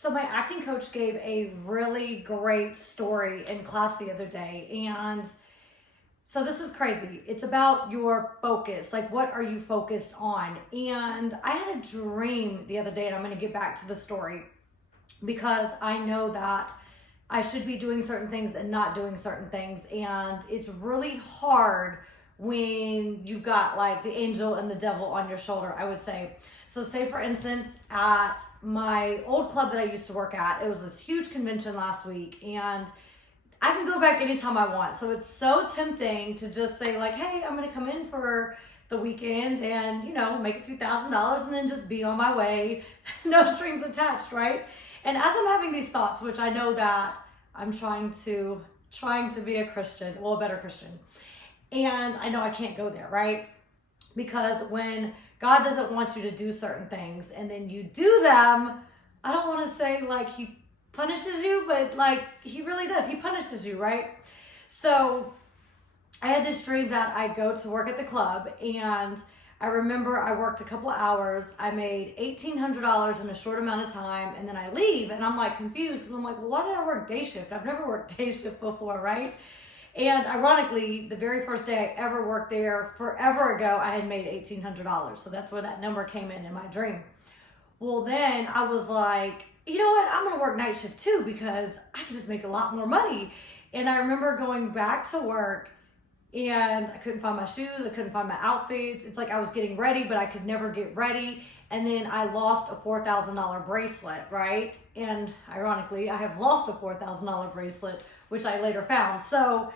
So my acting coach gave a really great story in class the other day. And so this is crazy. It's about your focus. Like, what are you focused on? And I had a dream the other day, and I'm going to get back to the story because I know that I should be doing certain things and not doing certain things. And it's really hard when you've got like the angel and the devil on your shoulder, I would say. So say for instance, at my old club that I used to work at, it was this huge convention last week, and I can go back anytime I want. So it's so tempting to just say like, hey, I'm gonna come in for the weekend and, make a few $1,000s and then just be on my way. No strings attached, right? And as I'm having these thoughts, which I know that I'm trying to be a Christian, well, a better Christian. And I know I can't go there, right? Because when God doesn't want you to do certain things and then you do them, I don't want to say like he punishes you, but like he really does. He punishes you, right? So I had this dream that I go to work at the club, and I remember I worked a couple hours. I made $1,800 in a short amount of time, and then I leave, and I'm like confused because I'm like, well, why did I work day shift? I've never worked day shift before, right? And ironically, the very first day I ever worked there forever ago, I had made $1,800. So that's where that number came in my dream. Well, then I was like, you know what? I'm going to work night shift too because I could just make a lot more money. And I remember going back to work, and I couldn't find my shoes. I couldn't find my outfits. It's like I was getting ready, but I could never get ready. And then I lost a $4,000 bracelet, right? And ironically, I have lost a $4,000 bracelet, which I later found. So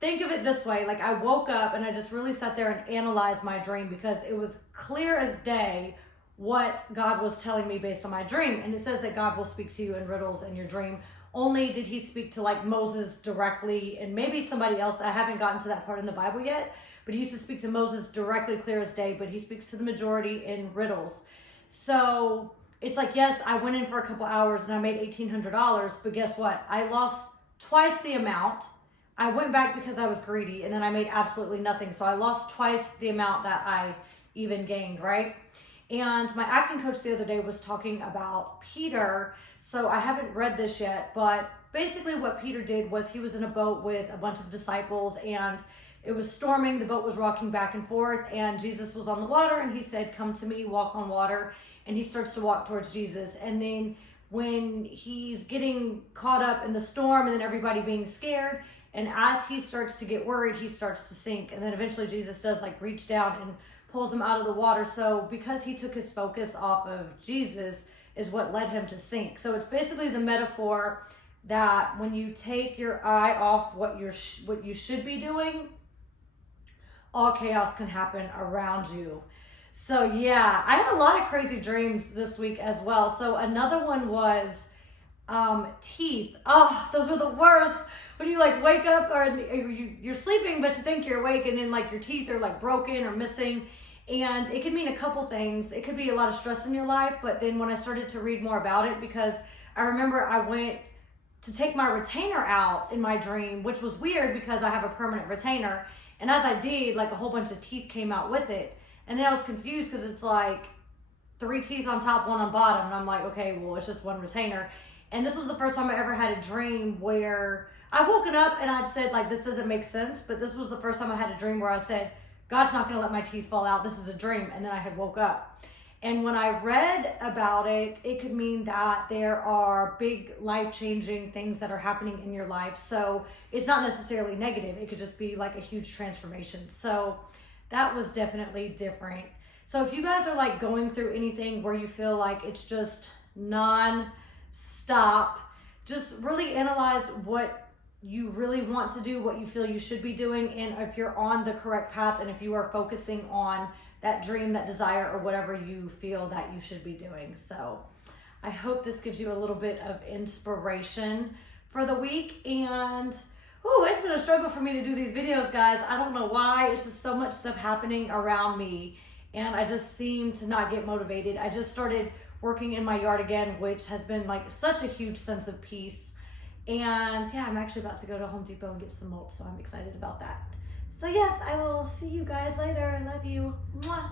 think of it this way. Like, I woke up and I just really sat there and analyzed my dream because it was clear as day what God was telling me based on my dream. And it says that God will speak to you in riddles in your dream. Only did he speak to like Moses directly and maybe somebody else. I haven't gotten to that part in the Bible yet, but he used to speak to Moses directly, clear as day, but he speaks to the majority in riddles. So it's like, yes, I went in for a couple hours and I made $1,800, but guess what? I lost twice the amount. I went back because I was greedy, and then I made absolutely nothing. So I lost twice the amount that I even gained, right? And my acting coach the other day was talking about Peter. So I haven't read this yet, but basically what Peter did was he was in a boat with a bunch of disciples, and it was storming. The boat was rocking back and forth, and Jesus was on the water, and he said, come to me, walk on water. And he starts to walk towards Jesus. And then when he's getting caught up in the storm and then everybody being scared, and as he starts to get worried, he starts to sink. And then eventually Jesus does like reach down and pulls him out of the water. So because he took his focus off of Jesus is what led him to sink. So it's basically the metaphor that when you take your eye off what you should be doing, all chaos can happen around you. So yeah, I had a lot of crazy dreams this week as well. So another one was teeth. Oh, those are the worst. When you like wake up or you're sleeping, but you think you're awake, and then like your teeth are like broken or missing. And it could mean a couple things. It could be a lot of stress in your life, but then when I started to read more about it, because I remember I went to take my retainer out in my dream, which was weird because I have a permanent retainer. And as I did, like a whole bunch of teeth came out with it. And then I was confused because it's like 3 teeth on top, 1 on bottom. And I'm like, okay, well, it's just 1 retainer. And this was the first time I ever had a dream where I've woken up and I've said, like, this doesn't make sense. But this was the first time I had a dream where I said, God's not going to let my teeth fall out. This is a dream. And then I had woke up. And when I read about it, it could mean that there are big life-changing things that are happening in your life. So it's not necessarily negative. It could just be like a huge transformation. So that was definitely different. So if you guys are like going through anything where you feel like it's just non-stop, just really analyze what you really want to do, what you feel you should be doing, and if you're on the correct path, and if you are focusing on that dream, that desire, or whatever you feel that you should be doing. So I hope this gives you a little bit of inspiration for the week. And it's been a struggle for me to do these videos, guys. I don't know why. It's just so much stuff happening around me, and I just seem to not get motivated. I just started working in my yard again, which has been like such a huge sense of peace. And yeah, I'm actually about to go to Home Depot and get some mulch, so I'm excited about that. So yes, I will see you guys later. I love you. Mwah.